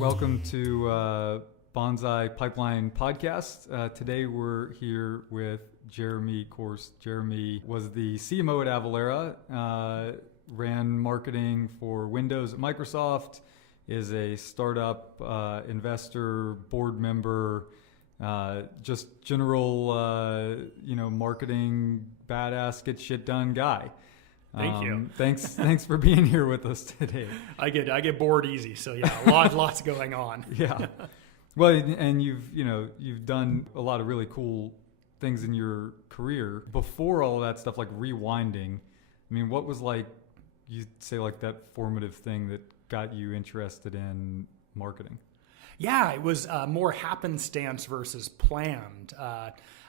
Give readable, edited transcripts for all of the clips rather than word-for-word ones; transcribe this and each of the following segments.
Welcome to Bonsai Pipeline Podcast. Today we're here with Jeremy Korst. Jeremy was the CMO at Avalara, ran marketing for Windows at Microsoft, is a startup investor, board member, just general, marketing badass, get shit done guy. Thank you. Thanks for being here with us today. I get bored easy, so yeah, lots going on. Yeah. Well, and you've done a lot of really cool things in your career. Before all of that stuff, like rewinding, I mean, what was you'd say that formative thing that got you interested in marketing? Yeah, it was more happenstance versus planned.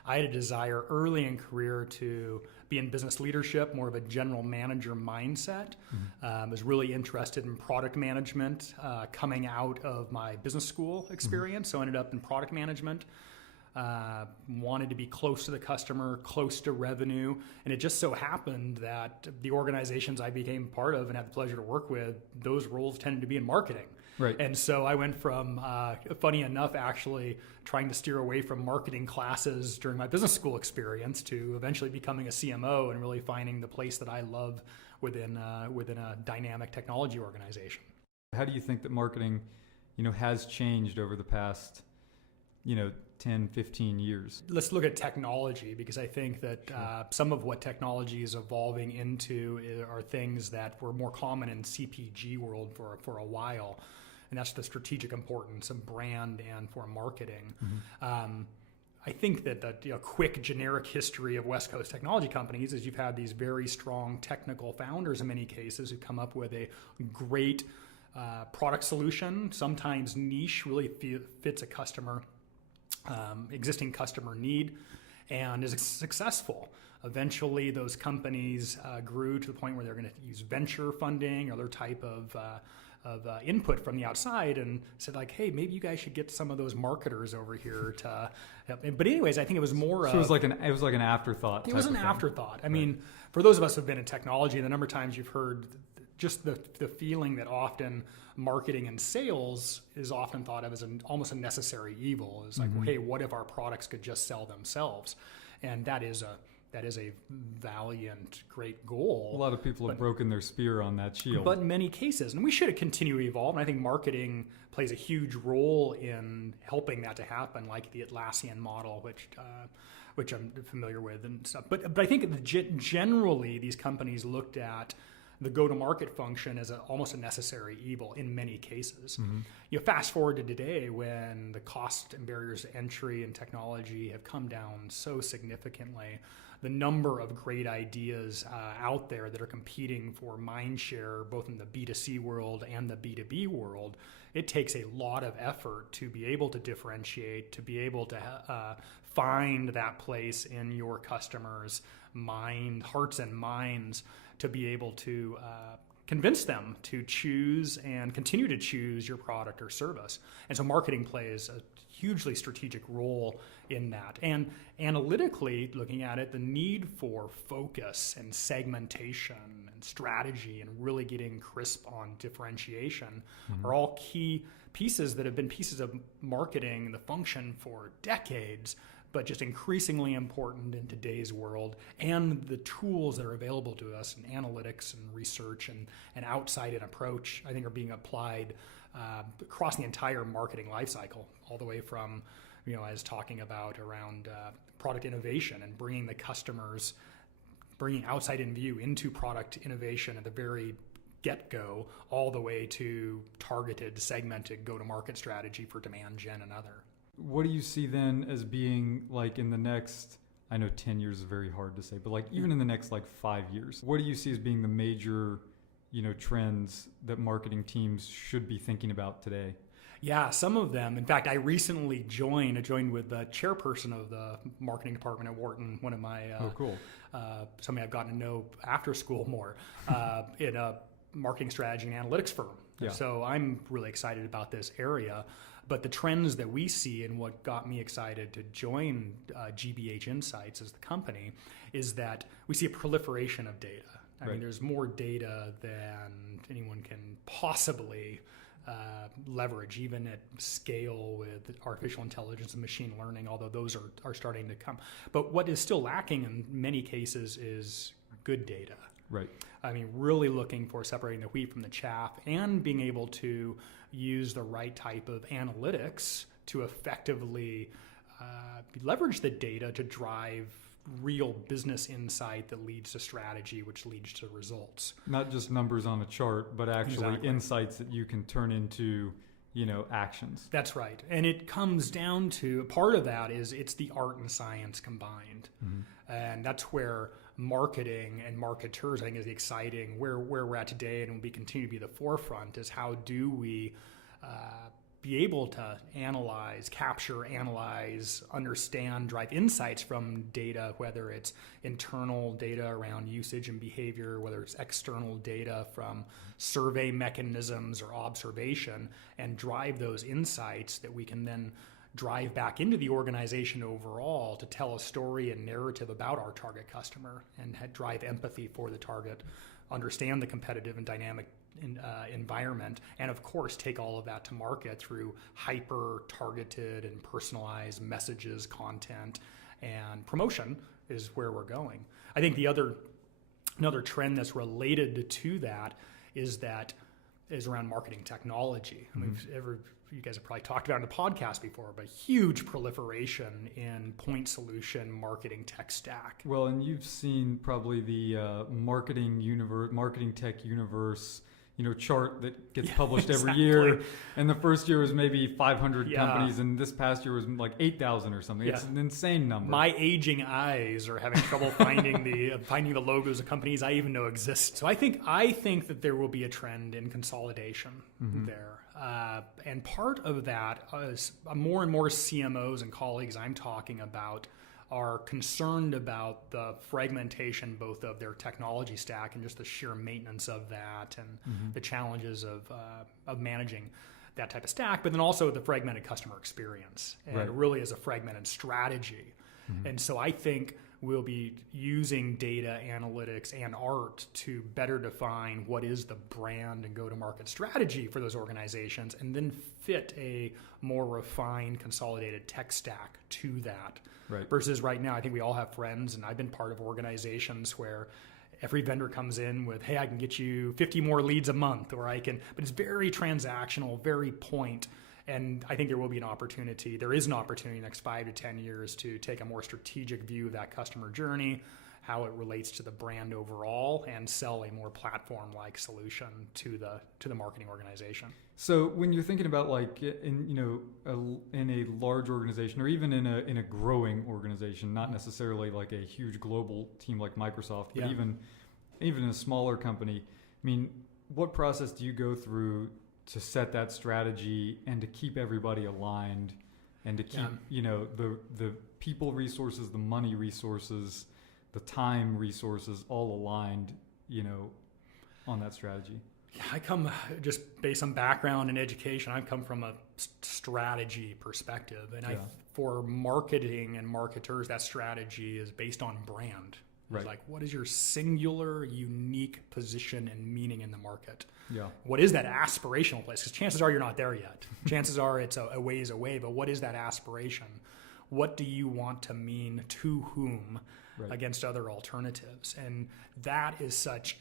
I had a desire early in career to be in business leadership, more of a general manager mindset. Was really interested in product management coming out of my business school experience. So I ended up in product management. Wanted to be close to the customer, close to revenue. And it just so happened that the organizations I became part of and had the pleasure to work with, those roles tended to be in marketing. Right. And so I went from, funny enough, actually trying to steer away from marketing classes during my business school experience to eventually becoming a CMO and really finding the place that I love within a dynamic technology organization. How do you think that marketing, has changed over the past, 10, 15 years? Let's look at technology, because I think that some of what technology is evolving into are things that were more common in CPG world for a while. And that's the strategic importance of brand and for marketing. I think that the quick generic history of West Coast technology companies is you've had these very strong technical founders in many cases who come up with a great product solution, sometimes niche, really fits a customer, existing customer need, and is successful. Eventually, those companies grew to the point where they're going to use venture funding or other type of input from the outside, and said hey, maybe you guys should get some of those marketers over here to help. But anyways, I think it was more. So it was like an afterthought. It was an afterthought. I mean, for those of us who've been in technology, the number of times you've heard just the feeling that often marketing and sales is often thought of as almost a necessary evil. It's hey, what if our products could just sell themselves? And that is a valiant, great goal. A lot of people have broken their spear on that shield. But in many cases, and we should continue to evolve, and I think marketing plays a huge role in helping that to happen, like the Atlassian model, which I'm familiar with and stuff. But I think generally these companies looked at the go-to-market function as almost a necessary evil in many cases. You fast forward to today when the cost and barriers to entry and technology have come down so significantly. The number of great ideas out there that are competing for mind share, both in the B2C world and the B2B world, it takes a lot of effort to be able to differentiate, to be able to find that place in your customers' hearts and minds, to be able to convince them to choose and continue to choose your product or service. And so marketing plays a hugely strategic role in that. And analytically, looking at it, the need for focus and segmentation and strategy and really getting crisp on differentiation are all key pieces that have been pieces of marketing, the function for decades, but just increasingly important in today's world, and the tools that are available to us in analytics and research and outside-in approach, I think, are being applied across the entire marketing lifecycle, all the way from, as talking about around product innovation and bringing the customers, bringing outside-in view into product innovation at the very get-go, all the way to targeted, segmented go-to-market strategy for demand gen and other. What do you see then as being in the next, I know 10 years is very hard to say, but even in the next 5 years, what do you see as being the major, trends that marketing teams should be thinking about today? Yeah, some of them. In fact, I recently joined with the chairperson of the marketing department at Wharton, one of my, cool. Somebody I've gotten to know after school more, in a marketing strategy and analytics firm. Yeah. So I'm really excited about this area. But the trends that we see, and what got me excited to join GBH Insights as the company, is that we see a proliferation of data. I mean, there's more data than anyone can possibly leverage, even at scale with artificial intelligence and machine learning, although those are starting to come. But what is still lacking in many cases is good data. Right. I mean, really looking for separating the wheat from the chaff and being able to use the right type of analytics to effectively leverage the data to drive real business insight that leads to strategy, which leads to results. Not just numbers on a chart, but actually Exactly. insights that you can turn into, actions. That's right. And it comes down to, part of that is it's the art and science combined. And that's where marketing and marketers, I think, is exciting. Where we're at today, and we continue to be the forefront, is how do we be able to capture, analyze, understand, drive insights from data, whether it's internal data around usage and behavior, whether it's external data from survey mechanisms or observation, and drive those insights that we can then drive back into the organization overall to tell a story and narrative about our target customer and drive empathy for the target, understand the competitive and dynamic environment, and of course take all of that to market through hyper targeted and personalized messages, content, and promotion is where we're going. I think another trend that's related to that is around marketing technology. You guys have probably talked about it in the podcast before, but huge proliferation in point solution marketing tech stack. Well, and you've seen probably the marketing tech universe, chart that gets published every year. And the first year was maybe 500 companies, and this past year was like 8,000 or something. It's an insane number. My aging eyes are having trouble finding the logos of companies I even know exist. So I think that there will be a trend in consolidation there. And part of that is more and more CMOs and colleagues I'm talking about are concerned about the fragmentation both of their technology stack and just the sheer maintenance of that, and the challenges of managing that type of stack, but then also the fragmented customer experience, and really as a fragmented strategy. And so I think we'll be using data analytics and art to better define what is the brand and go-to-market strategy for those organizations, and then fit a more refined, consolidated tech stack to that. Right. Versus right now, I think we all have friends, and I've been part of organizations where every vendor comes in with, hey, I can get you 50 more leads a month, but it's very transactional, very point. And I think there is an opportunity in the next 5 to 10 years to take a more strategic view of that customer journey, how it relates to the brand overall, and sell a more platform-like solution to the marketing organization. So when you're thinking about in a large organization, or even in a growing organization, not necessarily like a huge global team like Microsoft, but even in a smaller company, I mean, what process do you go through to set that strategy and to keep everybody aligned, and to keep the people resources, the money resources, the time resources all aligned, on that strategy? I come, just based on background and education, I come from a strategy perspective, and for marketing and marketers, that strategy is based on brand. It's like, what is your singular, unique position and meaning in the market? Yeah. What is that aspirational place? Because chances are you're not there yet. Chances are it's a ways away, but what is that aspiration? What do you want to mean to whom against other alternatives? And that is such,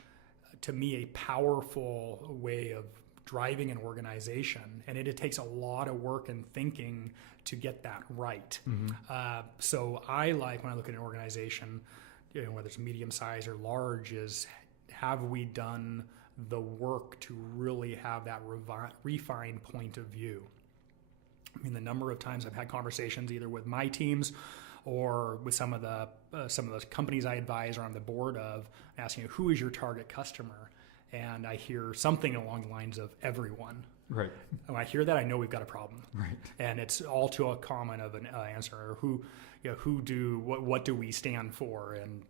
to me, a powerful way of driving an organization. And it takes a lot of work and thinking to get that right. So I like, when I look at an organization, whether it's medium size or large, is have we done the work to really have that refined point of view? I mean, the number of times I've had conversations either with my teams or with some of the companies I advise or on the board of, asking, who is your target customer? And I hear something along the lines of everyone. Right. When I hear that, I know we've got a problem. Right. And it's all too common of an answer. What do we stand for? And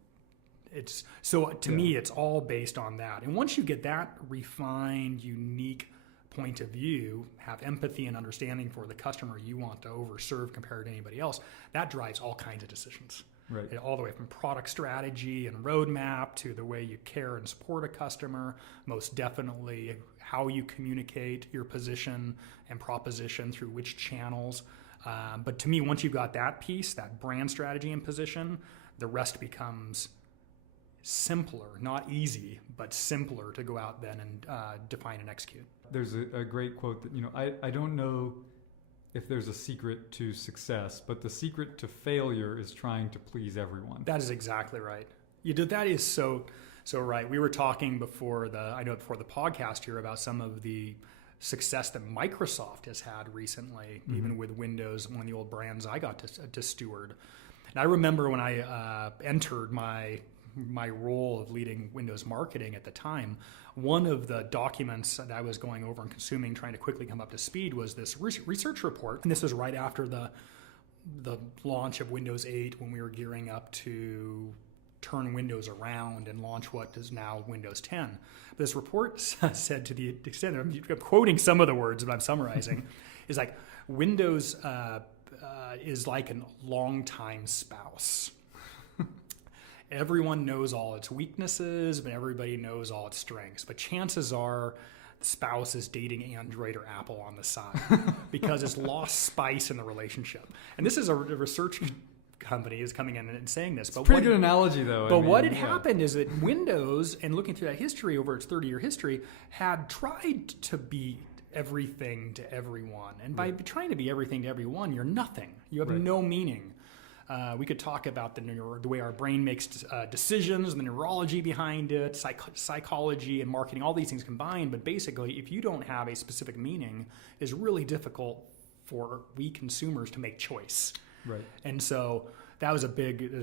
it's so to me, it's all based on that. And once you get that refined, unique point of view, have empathy and understanding for the customer you want to overserve compared to anybody else, that drives all kinds of decisions. Right. All the way from product strategy and roadmap to the way you care and support a customer, most definitely how you communicate your position and proposition through which channels. But to me, once you've got that piece, that brand strategy and position, the rest becomes simpler, not easy, but simpler to go out then and define and execute. There's a great quote that, I don't know if there's a secret to success, but the secret to failure is trying to please everyone. That is exactly right. That is so right. We were talking before the podcast here about some of the success that Microsoft has had recently, even with Windows, one of the old brands I got to steward. And I remember when I entered my role of leading Windows marketing at the time, one of the documents that I was going over and consuming, trying to quickly come up to speed, was this research report. And this was right after the launch of Windows 8, when we were gearing up to turn Windows around and launch what is now Windows 10. But this report said, to the extent, I'm quoting some of the words, but I'm summarizing, is like, Windows is like a longtime spouse. Everyone knows all its weaknesses, but everybody knows all its strengths. But chances are the spouse is dating Android or Apple on the side because it's lost spice in the relationship. And this is a research company is coming in and saying this. But pretty good analogy, though. But what had happened is that Windows, and looking through that history over its 30-year history, had tried to be everything to everyone. And by trying to be everything to everyone, you're nothing. You have no meaning. We could talk about the way our brain makes decisions, the neurology behind it, psychology and marketing, all these things combined. But basically, if you don't have a specific meaning, it's really difficult for we consumers to make choice. Right. And so that was a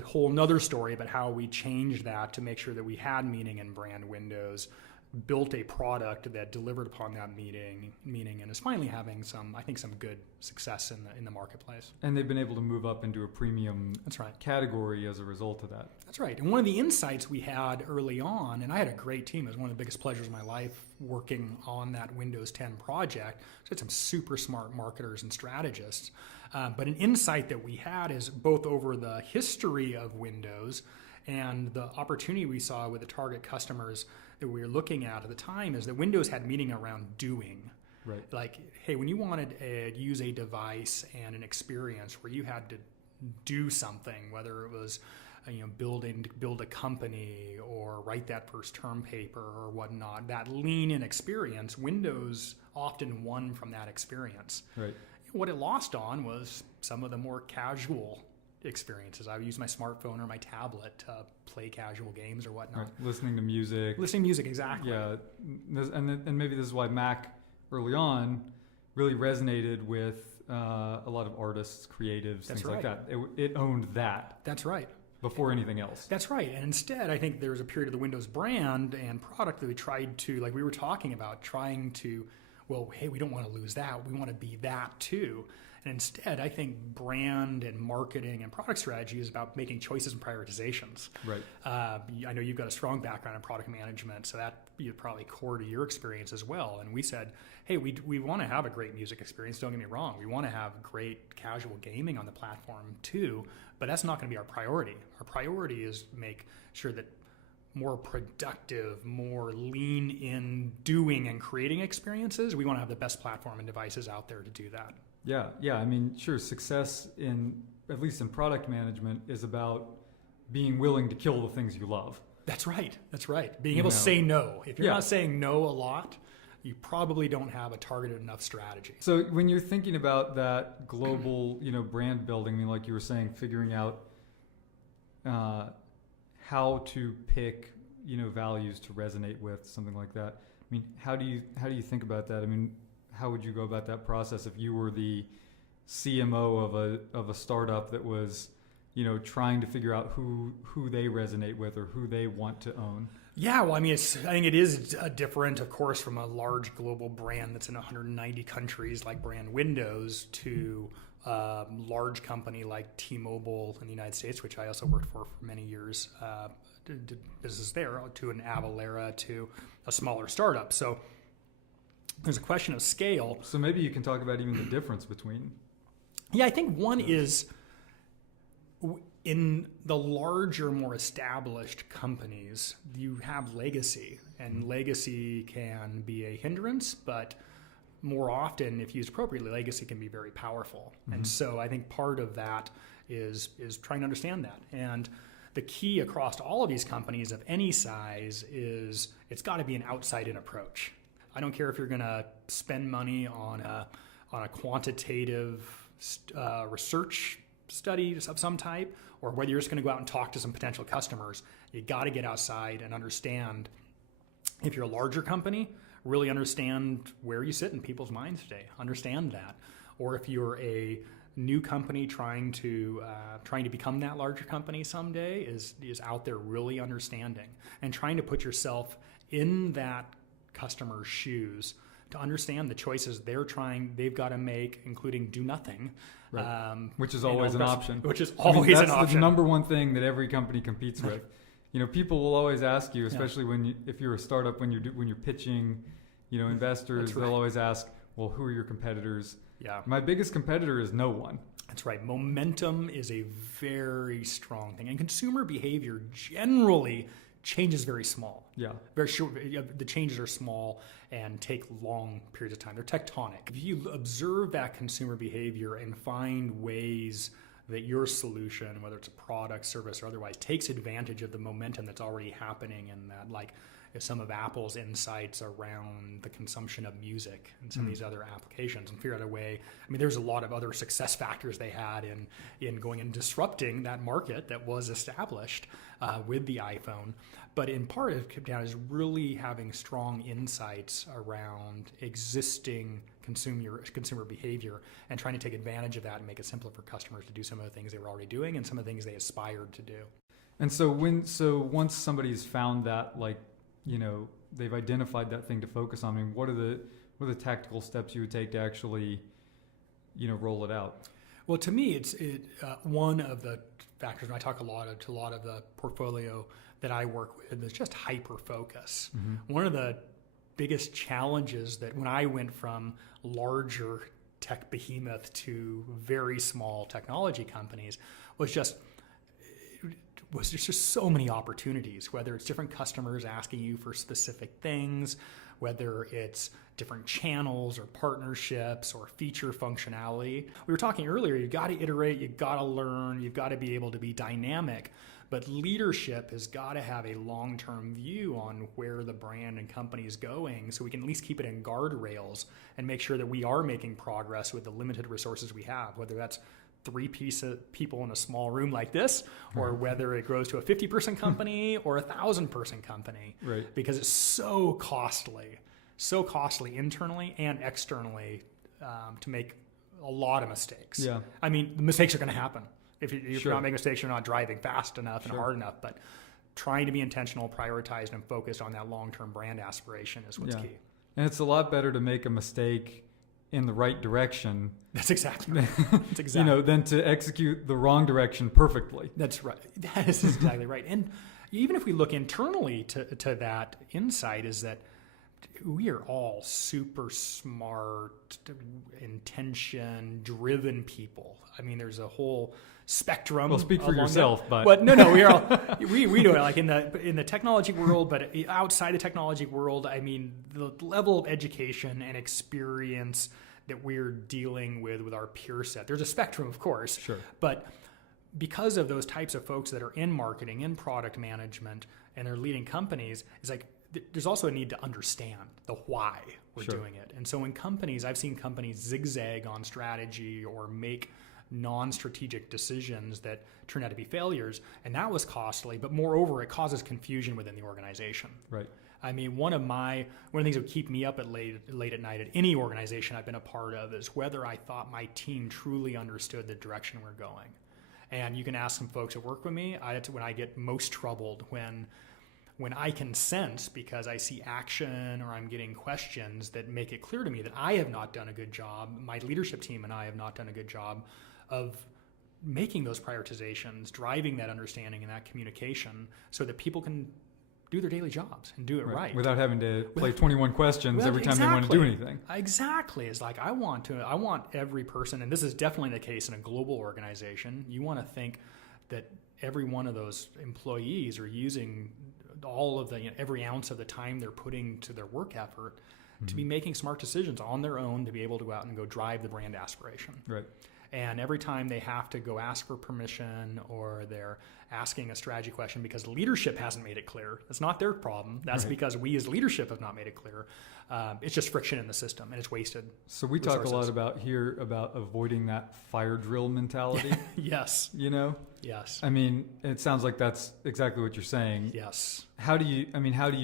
whole nother story about how we changed that to make sure that we had meaning in brand Windows, built a product that delivered upon that meaning, and is finally having some good success in the marketplace. And they've been able to move up into a premium category as a result of that. That's right. And one of the insights we had early on, and I had a great team, it was one of the biggest pleasures of my life working on that Windows 10 project. So I had some super smart marketers and strategists. But an insight that we had is both over the history of Windows and the opportunity we saw with the target customers that we were looking at the time, is that Windows had meaning around doing. Right. Like, hey, when you wanted to use a device and an experience where you had to do something, whether it was build a company or write that first term paper or whatnot, that lean in experience, Windows often won from that experience. Right. What it lost on was some of the more casual experiences. I would use my smartphone or my tablet to play casual games or whatnot. Right. Listening to music, exactly. Yeah, and maybe this is why Mac early on really resonated with a lot of artists, creatives, things like that. It owned that. That's right. Before anything else. That's right. And instead, I think there was a period of the Windows brand and product that we tried to, like we were talking about, we don't want to lose that. We want to be that too. And instead, I think brand and marketing and product strategy is about making choices and prioritizations. Right. I know you've got a strong background in product management, so that is probably core to your experience as well. And we said, hey, we want to have a great music experience. Don't get me wrong. We want to have great casual gaming on the platform too, but that's not going to be our priority. Our priority is make sure that more productive, more lean in doing and creating experiences. We want to have the best platform and devices out there to do that. Yeah. I mean, sure, success at least in product management is about being willing to kill the things you love. That's right. Being able to say no. If you're not saying no a lot, you probably don't have a targeted enough strategy. So when you're thinking about that global, brand building, I mean, like you were saying, figuring out how to pick, values to resonate with, something like that. I mean, how do you think about that? I mean, how would you go about that process if you were the CMO of a startup that was, trying to figure out who they resonate with or who they want to own? Yeah, well, I mean, I think it is different, of course, from a large global brand that's in 190 countries like brand Windows to a large company like T-Mobile in the United States, which I also worked for many years, did business there, to an Avalara, to a smaller startup. So there's a question of scale. So maybe you can talk about even the difference between. Yeah, I think one is In the larger, more established companies, you have legacy, and legacy can be a hindrance, but more often, if used appropriately, legacy can be very powerful. And so I think part of that is trying to understand that. And the key across all of these companies of any size is it's got to be an outside-in approach. I don't care if you're going to spend money on a quantitative research study of some type, or whether you're just going to go out and talk to some potential customers. You got to get outside and understand. If you're a larger company, really understand where you sit in people's minds today. Understand that. Or if you're a new company trying to become that larger company someday, is out there really understanding and trying to put yourself in that customer's shoes to understand the choices they've got to make, including do nothing. Right. Which is always an option. Which is always an option. That's the number one thing that every company competes with. People will always ask you, especially if you're a startup, when you're pitching, investors, they'll always ask, well, who are your competitors? Yeah. My biggest competitor is no one. That's right. Momentum is a very strong thing, and consumer behavior generally changes very small. Yeah. Very short. The changes are small and take long periods of time. They're tectonic. If you observe that consumer behavior and find ways that your solution, whether it's a product, service, or otherwise, takes advantage of the momentum that's already happening in that, like some of Apple's insights around the consumption of music and some of these other applications, and figure out a way. I mean, there's a lot of other success factors they had in going and disrupting that market that was established with the iPhone. But in part, it came down is really having strong insights around existing consumer behavior and trying to take advantage of that and make it simpler for customers to do some of the things they were already doing and some of the things they aspired to do. And so once somebody's found that, they've identified that thing to focus on, I mean, what are the tactical steps you would take to actually, roll it out? Well, to me, it's one of the factors. And I talk to a lot of the portfolio that I work with is just hyper focus. One of the biggest challenges that when I went from larger tech behemoth to very small technology companies was just there's just so many opportunities, whether it's different customers asking you for specific things, whether it's different channels or partnerships or feature functionality. We were talking earlier, you've got to iterate, you've got to learn, you've got to be able to be dynamic, but leadership has got to have a long-term view on where the brand and company is going so we can at least keep it in guardrails and make sure that we are making progress with the limited resources we have, whether that's 3 people in a small room like this, or whether it grows to a 50-person company or a 1,000-person company, right? Because it's so costly internally and externally to make a lot of mistakes. Yeah. I mean, the mistakes are going to happen. If you're Sure. not making mistakes, you're not driving fast enough and hard enough. But trying to be intentional, prioritized, and focused on that long-term brand aspiration is what's key. And it's a lot better to make a mistake in the right direction. That's exactly right. That's exactly. Than to execute the wrong direction perfectly. That's right. That is exactly right. And even if we look internally to that insight, is that we are all super smart, intention-driven people. I mean, there's a whole spectrum. Well, speak for yourself, but we are all, we do it like in the technology world, but outside the technology world, I mean, the level of education and experience that we're dealing with our peer set. There's a spectrum, of course, sure, but because of those types of folks that are in marketing, in product management, and they're leading companies, it's like there's also a need to understand the why we're doing it. And so in companies, I've seen companies zigzag on strategy or make non-strategic decisions that turn out to be failures, and that was costly, but moreover, it causes confusion within the organization. Right. I mean, one of the things that would keep me up at late at night at any organization I've been a part of is whether I thought my team truly understood the direction we're going. And you can ask some folks that work with me, that's when I get most troubled, when I can sense, because I see action or I'm getting questions that make it clear to me that I have not done a good job, my leadership team and I have not done a good job of making those prioritizations, driving that understanding and that communication so that people can do their daily jobs and do it right. Without having to play 21 questions every time they want to do anything. Exactly. It's like I want every person, and this is definitely the case in a global organization, you want to think that every one of those employees are using all of the, every ounce of the time they're putting to their work effort to be making smart decisions on their own to be able to go out and go drive the brand aspiration. Right. And every time they have to go ask for permission or they're asking a strategy question because leadership hasn't made it clear, it's not their problem. That's because we as leadership have not made it clear. It's just friction in the system and it's wasted. So we talk a lot about avoiding that fire drill mentality. Yes. Yes. I mean, it sounds like that's exactly what you're saying. Yes. How do you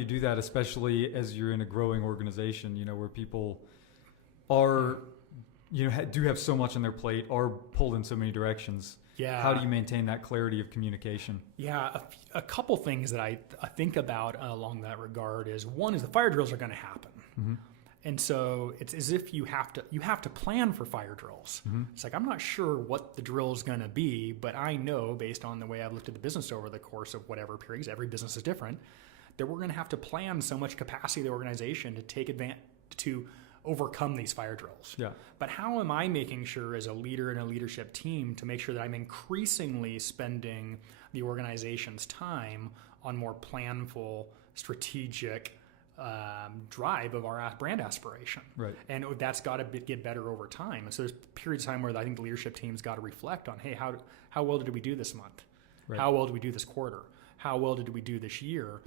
do that, especially as you're in a growing organization, where people are, do have so much on their plate, are pulled in so many directions? Yeah. How do you maintain that clarity of communication? Yeah, a couple things that I think about along that regard is, one is the fire drills are going to happen. Mm-hmm. And so it's as if you have to plan for fire drills. Mm-hmm. It's like, I'm not sure what the drill is going to be, but I know based on the way I've looked at the business over the course of whatever periods, every business is different, that we're going to have to plan so much capacity of the organization to take advantage, to overcome these fire drills. Yeah. But how am I making sure as a leader in a leadership team to make sure that I'm increasingly spending the organization's time on more planful, strategic drive of our brand aspiration? Right. And that's got to get better over time. And so there's periods of time where I think the leadership team's got to reflect on, hey, how well did we do this month? Right. How well did we do this quarter? How well did we do this year?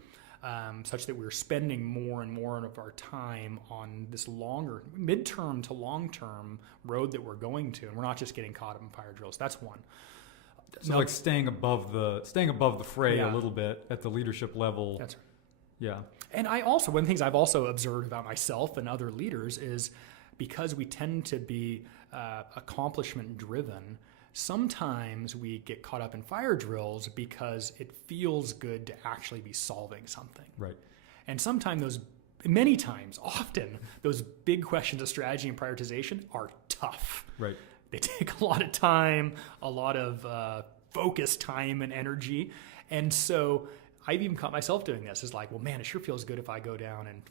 Such that we're spending more and more of our time on this longer midterm to long-term road that we're going to, and we're not just getting caught up in fire drills. That's one. So like staying above the fray a little bit at the leadership level. That's right. Yeah. And one of the things I've also observed about myself and other leaders is, because we tend to be accomplishment driven, sometimes we get caught up in fire drills because it feels good to actually be solving something. Right. And often, those big questions of strategy and prioritization are tough. Right. They take a lot of time, a lot of focused time and energy. And so I've even caught myself doing this. It's like, well, man, it sure feels good if I go down and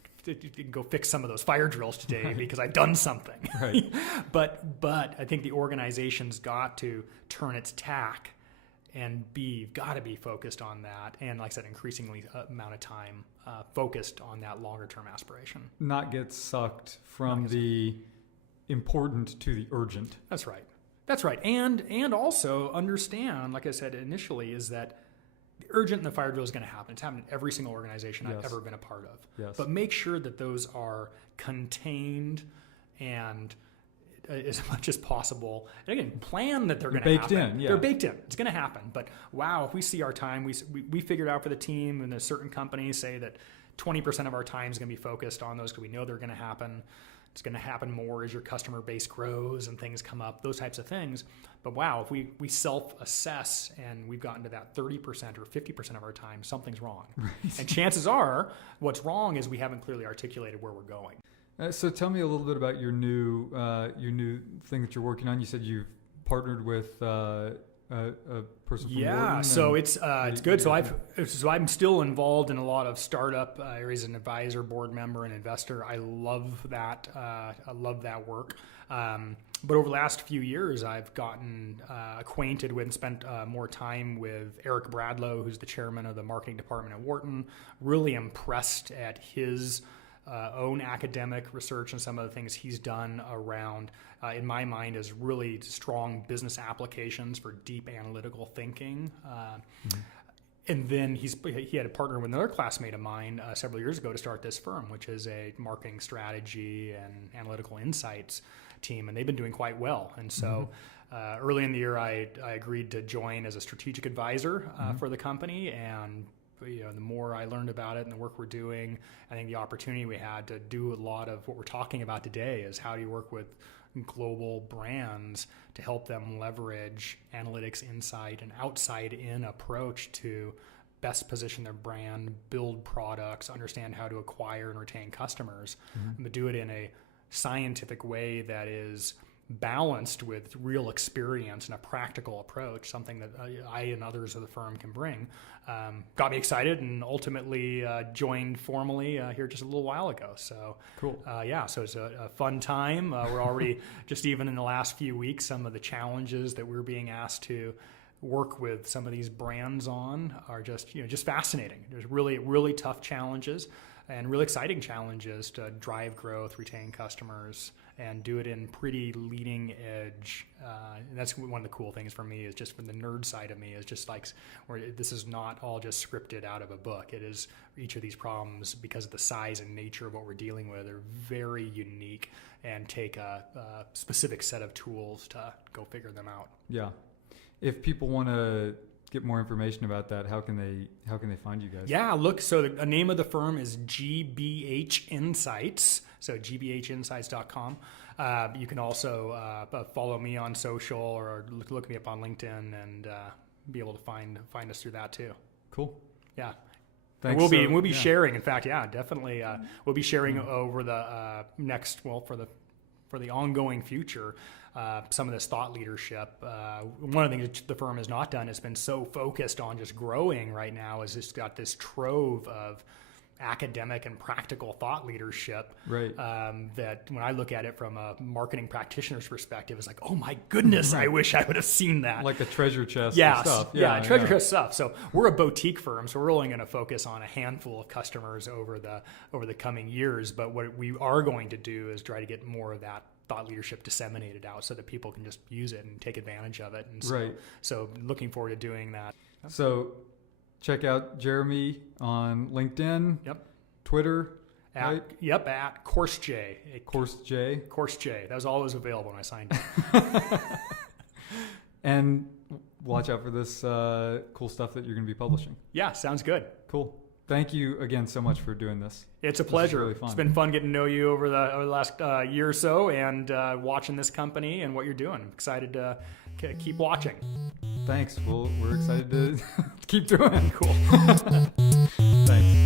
go fix some of those fire drills today because I've done something. Right. but I think the organization's got to turn its tack and got to be focused on that. And like I said, increasingly amount of time focused on that longer term aspiration. Not get sucked from the important to the urgent. That's right. That's right. And also understand, like I said initially, is that the urgent and the fire drill is going to happen. It's happened in every single organization I've ever been a part of. Yes. But make sure that those are contained and as much as possible. And again, plan that they're going to happen. Baked in, yeah. They're baked in. It's going to happen. But wow, if we see our time, we figured out for the team, and there's certain companies say that 20% of our time is going to be focused on those because we know they're going to happen. It's going to happen more as your customer base grows and things come up, those types of things. But wow, if we self-assess and we've gotten to that 30% or 50% of our time, something's wrong. Right. And chances are what's wrong is we haven't clearly articulated where we're going. So tell me a little bit about your new thing that you're working on. You said you've partnered with a person from Wharton. So it's good. So I'm still involved in a lot of startup areas, an advisor, board member, and investor. I love that. I love that work. But over the last few years, I've gotten acquainted with and spent more time with Eric Bradlow, who's the chairman of the marketing department at Wharton. Really impressed at his own academic research and some of the things he's done around, in my mind, is really strong business applications for deep analytical thinking. And then he had a partner with another classmate of mine several years ago to start this firm, which is a marketing strategy and analytical insights team, and they've been doing quite well. And so early in the year, I agreed to join as a strategic advisor for the company, and the more I learned about it and the work we're doing, I think the opportunity we had to do a lot of what we're talking about today is how do you work with global brands to help them leverage analytics, insight, and outside-in approach to best position their brand, build products, understand how to acquire and retain customers, but do it in a scientific way that is balanced with real experience and a practical approach, something that I and others of the firm can bring. Got me excited and ultimately joined formally here just a little while ago. So cool. So it's a fun time. We're already just even in the last few weeks, some of the challenges that we're being asked to work with some of these brands on are just fascinating. There's really, really tough challenges and really exciting challenges to drive growth, retain customers, and do it in pretty leading edge. And that's one of the cool things for me, is just from the nerd side of me, is just like, where this is not all just scripted out of a book. It is, each of these problems, because of the size and nature of what we're dealing with, are very unique and take a specific set of tools to go figure them out. Yeah. If people want to get more information about that, how can they find you guys? Yeah, look, so the name of the firm is GBH Insights, so gbhinsights.com. You can also follow me on social, or look me up on LinkedIn, and be able to find us through that too. Cool. Yeah. Thanks. We'll be sharing. In fact, yeah, definitely. We'll be sharing over the for the ongoing future, some of this thought leadership. One of the things the firm has not done has been so focused on just growing right now, is just got this trove of academic and practical thought leadership. Right. That when I look at it from a marketing practitioner's perspective, it's like, oh my goodness, I wish I would have seen that. Like a treasure chest Yes, of stuff. Yeah, treasure chest stuff. So we're a boutique firm, so we're only going to focus on a handful of customers over the coming years. But what we are going to do is try to get more of that thought leadership disseminated out, so that people can just use it and take advantage of it. And so, right. So looking forward to doing that. So check out Jeremy on LinkedIn. Yep. Twitter. At Korst J. Korst J. Korst J. That was all that was available when I signed up. And watch out for this cool stuff that you're going to be publishing. Yeah, sounds good. Cool. Thank you again so much for doing this. It's a pleasure. Really fun. It's been fun getting to know you over the last year or so, and watching this company and what you're doing. I'm excited to keep watching. Thanks. Well, we're excited to keep doing. Cool. Thanks.